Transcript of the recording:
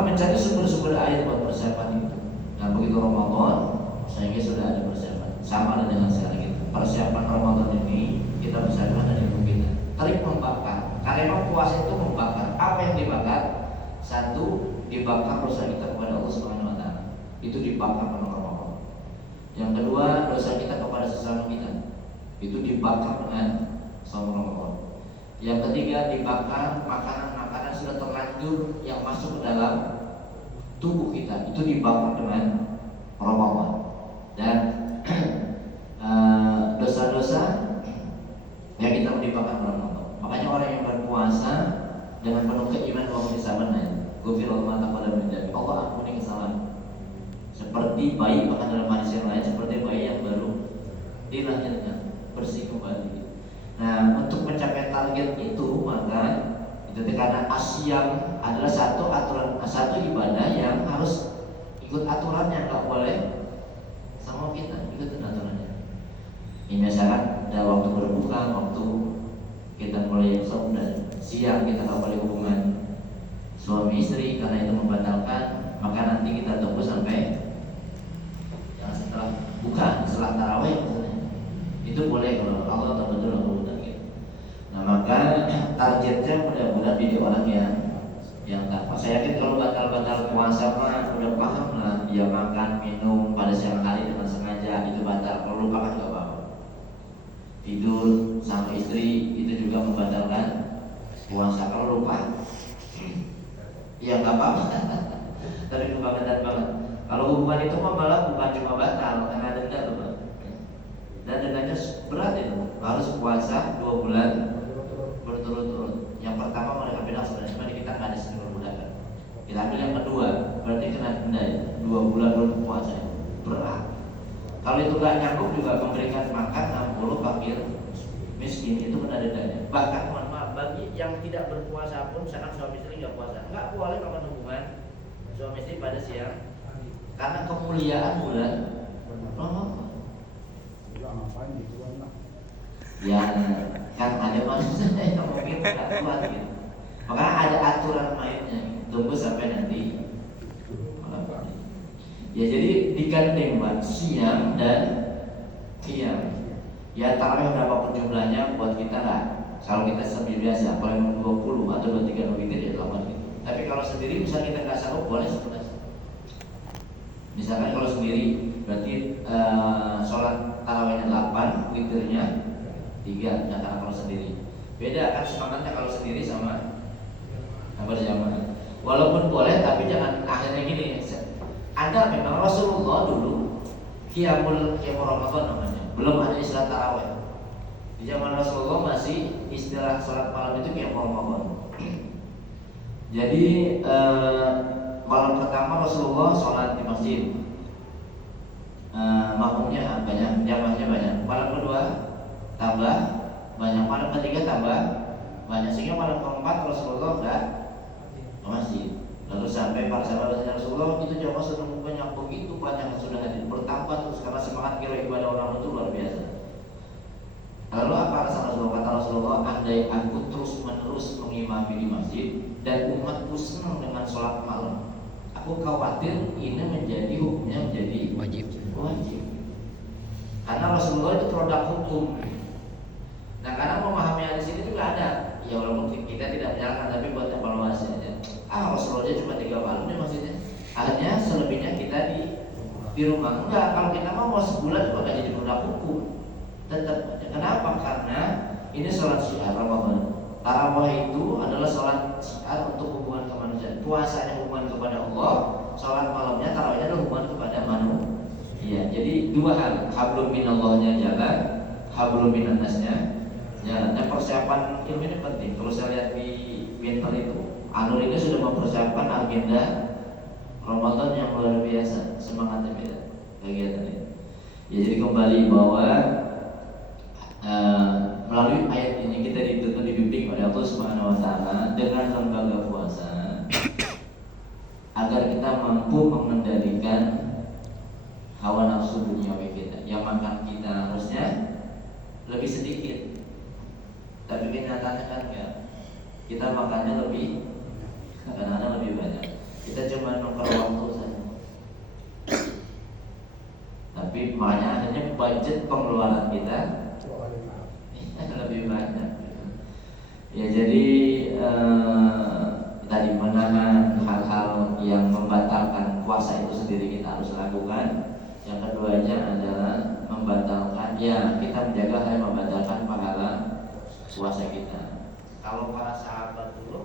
maka mencari sumber-sumber air buat persiapan itu. Nah begitu Ramadan, sehingga sudah ada persiapan. Sama dengan sekarang itu. Persiapan Ramadan ini kita persiapkan dari kita. Terik membakar. Karena memang puasa itu membakar. Apa yang dibakar? Satu, dibakar dosa kita kepada Allah Subhanahu Wa Taala. Itu dibakar pada Ramadan. Yang kedua, dosa kita kepada sesama kita. Itu dibakar dengan saum Ramadan. Yang ketiga, dibakar makanan-makanan sudah terlanjur yang masuk ke dalam tubuh kita. Itu dibakar dengan Ramadan. Dan dosa-dosa yang kita mau dibakar dengan Ramadan. Makanya orang yang berpuasa dengan penuh keimanan bahwa bisa benar, ghufirallahu ma taqaddama min dzambi. Allah ampuni kesalahan. Seperti bayi, bahkan dalam hadis yang lain seperti bayi yang baru dilahirkan, bersih kembali. Nah, untuk mencapai target itu maka itu karena asyam adalah satu aturan, satu ibadah yang harus ikut aturannya, nggak boleh sama kita ikutin aturannya. Ini misalkan ada waktu berbuka, waktu kita mulai sholat dan siang kita nggak boleh hubungan suami istri karena itu membatalkan, maka nanti kita tunggu sampai yang setelah buka, setelah tarawih itu boleh kalau Allah betul betul gitu. Nah maka targetnya mudah-mudahan jadi orang yang takwa. Saya yakin kalau batal puasa mah udah paham lah, dia makan minum pada siang hari dengan sengaja itu batal. Kalau lupa kan nggak apa-apa. Tidur sama istri itu juga membatalkan puasa. Kalau lupa ya nggak apa-apa. Tapi kebangetan banget. Kalau hubungan itu mah malah bukan cuma batal, karena denda tuh Pak. Dan dendanya berat itu, harus puasa 2 bulan berturut-turut. Yang pertama mereka bilang sebenarnya cuma kita nggak ada seni perbudakan. Kita ambil yang kedua, berarti kena denda 2 bulan berpuasa, berat. Kalau itu nggak nyambung juga memberikan makan 60 fakir miskin itu kena dendanya. Bahkan mohon maaf bagi yang tidak berpuasa pun, misalkan suami istri nggak puasa, nggak boleh melakukan hubungan suami istri pada siang karena kemuliaan bulan Ramadan. Ya kan ada maksudnya yang mungkin nggak kuat gitu. Maka ada aturan mainnya. Tunggu sampai nanti malam hari. Ya jadi digandeng Pak, siang dan qiyam. Ya tarawih berapapun jumlahnya buat kita lah. Kalau kita sendiri biasa, paling 20 atau 23 witir ya 8 gitu. Tapi kalau sendiri misalnya kita nggak sanggup boleh 11. Misalkan kalau sendiri berarti sholat tarawihnya 8, witirnya 3. Nah karena kalau sendiri beda kan semangatnya kalau sendiri sama berjamaah. Walaupun boleh tapi jangan akhirnya gini. Ada memang Rasulullah dulu qiyamul Ramadan namanya, belum ada istilah tarawih. Di zaman Rasulullah masih istilah sholat malam itu qiyamul Ramadan. Jadi malam pertama Rasulullah sholat di masjid, makmumnya banyak, jamaahnya banyak. Malam kedua tambah banyak, malam ketiga tambah banyak, sehingga malam keempat Rasulullah enggak ke masjid. Lalu sampai para sahabat Rasulullah itu jamaah sudah banyak, begitu banyak yang sudah hadir, bertambah terus karena semangat kira ibadah orang itu luar biasa. Lalu apa alasan Rasulullah? Kata Rasulullah, andai aku terus menerus mengimami di masjid dan umatku senang dengan sholat malam, aku khawatir ini menjadi hukumnya menjadi wajib. Karena Rasulullah itu produk hukum. Nah karena memahami hadis ini juga ada. Ya walaupun kita tidak menjalankan, tapi buat evaluasi aja. Rasulullah cuma 3 malam deh maksudnya. Akhirnya selebihnya kita di rumah. Enggak, kalau kita mau sebulan juga gak jadi produk hukum. Tetap aja. Kenapa? Karena ini sholat syiar Ramadan. Tarawih itu adalah sholat syiar untuk hubungan kemanusiaan. Puasanya hubungan kepada Allah, sholat malamnya tarawihnya adalah hubungan kepada manusia. Iya, jadi 2 hal. Hablum minallahnya jalan, hablum minannasnya jalan. Dan persiapan ilmu ini penting. Kalau saya lihat di Pinter itu, Anur ini sudah mempersiapkan agenda Ramadan yang luar biasa, semangatnya beda kegiatan ini. Ya jadi kembali bahwa melalui ayat ini kita dituntut dibimbing oleh Allah Subhanahu Wa Taala dengan lembaga puasa agar kita mampu mengendalikan hawa nafsu duniawi kita. Yang makan kita harusnya lebih sedikit, tapi kenyataannya kan enggak. Kita makannya lebih, kadang-kadang lebih banyak. Kita Tapi makanya akhirnya budget pengeluaran kita lebih banyak. Ya jadi tadi menahan hal-hal yang membatalkan puasa itu sendiri kita harus lakukan. Yang keduanya adalah membatalkan, ya kita menjaga hal yang membatalkan pahala puasa kita. Kalau para sahabat dulu